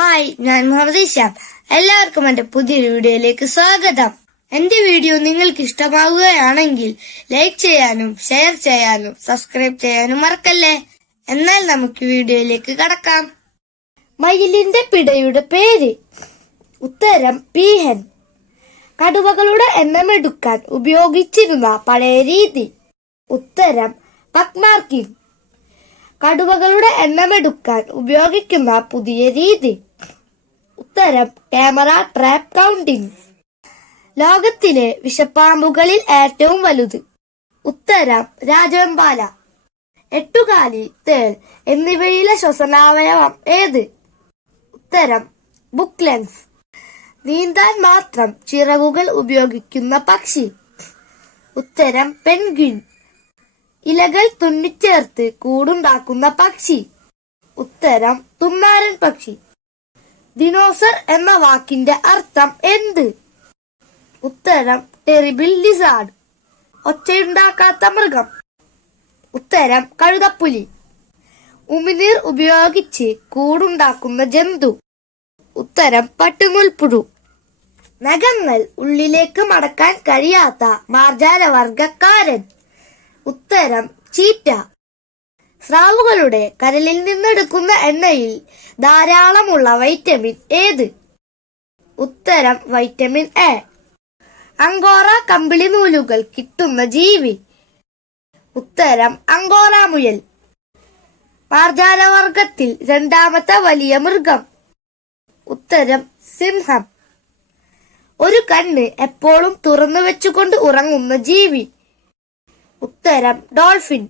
Hi, ഞാൻ മുഹമ്മദ് ഇഷാം. എല്ലാവർക്കും എന്റെ പുതിയൊരു വീഡിയോയിലേക്ക് സ്വാഗതം. എന്റെ വീഡിയോ നിങ്ങൾക്ക് ഇഷ്ടമാവുകയാണെങ്കിൽ ലൈക്ക് ചെയ്യാനും ഷെയർ ചെയ്യാനും സബ്സ്ക്രൈബ് ചെയ്യാനും മറക്കല്ലേ. എന്നാൽ നമുക്ക് വീഡിയോയിലേക്ക് കടക്കാം. മയിലിന്റെ പിടയുടെ പേര്. ഉത്തരം പീഹൻ. കടുവകളുടെ എണ്ണമെടുക്കാൻ ഉപയോഗിച്ചിരുന്ന പഴയ രീതി. ഉത്തരം ബുക്ക്മാർക്കിംഗ്. കടുവകളുടെ എണ്ണമെടുക്കാൻ ഉപയോഗിക്കുന്ന പുതിയ രീതി. ഉത്തരം ക്യാമറ ട്രാപ്പ് കൗണ്ടിംഗ്. ലോകത്തിലെ വിഷപ്പാമ്പുകളിൽ ഏറ്റവും വലുത്. ഉത്തരം രാജവെമ്പാല. എട്ടുകാലി, തേൾ എന്നിവയിലെ ശ്വസനാവയവം ഏത്? ഉത്തരം ബുക്ക് ലെങ്സ്. നീന്താൻ മാത്രം ചിറകുകൾ ഉപയോഗിക്കുന്ന പക്ഷി. ഉത്തരം പെൻഗ്വിൻ. ഇലകൾ തുന്നിച്ചേർത്ത് കൂടുണ്ടാക്കുന്ന പക്ഷി. ഉത്തരം തുമ്മാരൻ പക്ഷി. ദിനോസർ എന്ന വാക്കിന്റെ അർത്ഥം എന്ത്? ഉത്തരം ടെറിബിൾ ലിസാർഡ്. ഒച്ചയുണ്ടാക്കാത്ത മൃഗം. ഉത്തരം കഴുതപ്പുലി. ഉമിനീർ ഉപയോഗിച്ച് കൂടുണ്ടാക്കുന്ന ജന്തു. ഉത്തരം പട്ടുനൂൽപ്പുഴു. നഖങ്ങൾ ഉള്ളിലേക്ക് മടക്കാൻ കഴിയാത്ത മാർജാലവർഗക്കാരൻ. ഉത്തരം ചീറ്റ. സ്രാവുകളുടെ കരളിൽ നിന്നെടുക്കുന്ന എണ്ണയിൽ ധാരാളമുള്ള വൈറ്റമിൻ ഏത്? ഉത്തരം വൈറ്റമിൻ എ. അങ്കോറ കമ്പിളി നൂലുകൾ കിട്ടുന്ന ജീവി. ഉത്തരം അങ്കോറ മുയൽ. മാർജാലവർഗത്തിൽ രണ്ടാമത്തെ വലിയ മൃഗം. ഉത്തരം സിംഹം. ഒരു കണ്ണ് എപ്പോഴും തുറന്നു വെച്ചുകൊണ്ട് ഉറങ്ങുന്ന ജീവി. ഉത്തരം ഡോൾഫിൻ.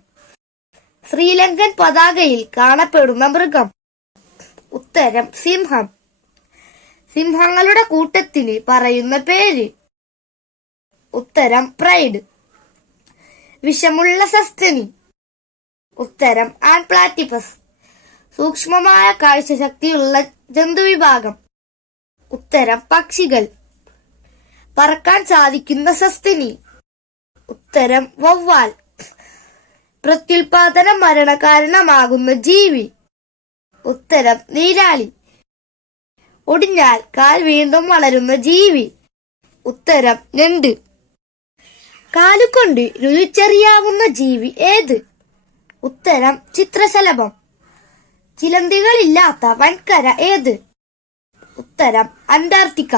ശ്രീലങ്കൻ പതാകയിൽ കാണപ്പെടുന്ന മൃഗം. ഉത്തരം സിംഹം. സിംഹങ്ങളുടെ കൂട്ടത്തിന് പറയുന്ന പേര്. ഉത്തരം പ്രൈഡ്. വിഷമുള്ള സസ്തനി. ഉത്തരം ആൻപ്ലാറ്റിപ്പസ്. സൂക്ഷ്മമായ കാഴ്ചശക്തിയുള്ള ജന്തുവിഭാഗം. ഉത്തരം പക്ഷികൾ. പറക്കാൻ സാധിക്കുന്ന സസ്തനി. ഉത്തരം വവ്വാൽ. പ്രത്യുൽപാദനം മരണകാരണമാകുന്ന ജീവി. ഉത്തരം നീരാളി. ഒടിഞ്ഞാൽ കാൽ വീണ്ടും വളരുന്ന ജീവി. ഉത്തരം ഞണ്ട്. കാലുകൊണ്ട് രുചിച്ചറിയാവുന്ന ജീവി ഏത്? ഉത്തരം ചിത്രശലഭം. ചിലന്തികളില്ലാത്ത വൻകര ഏത്? ഉത്തരം അന്റാർട്ടിക്ക.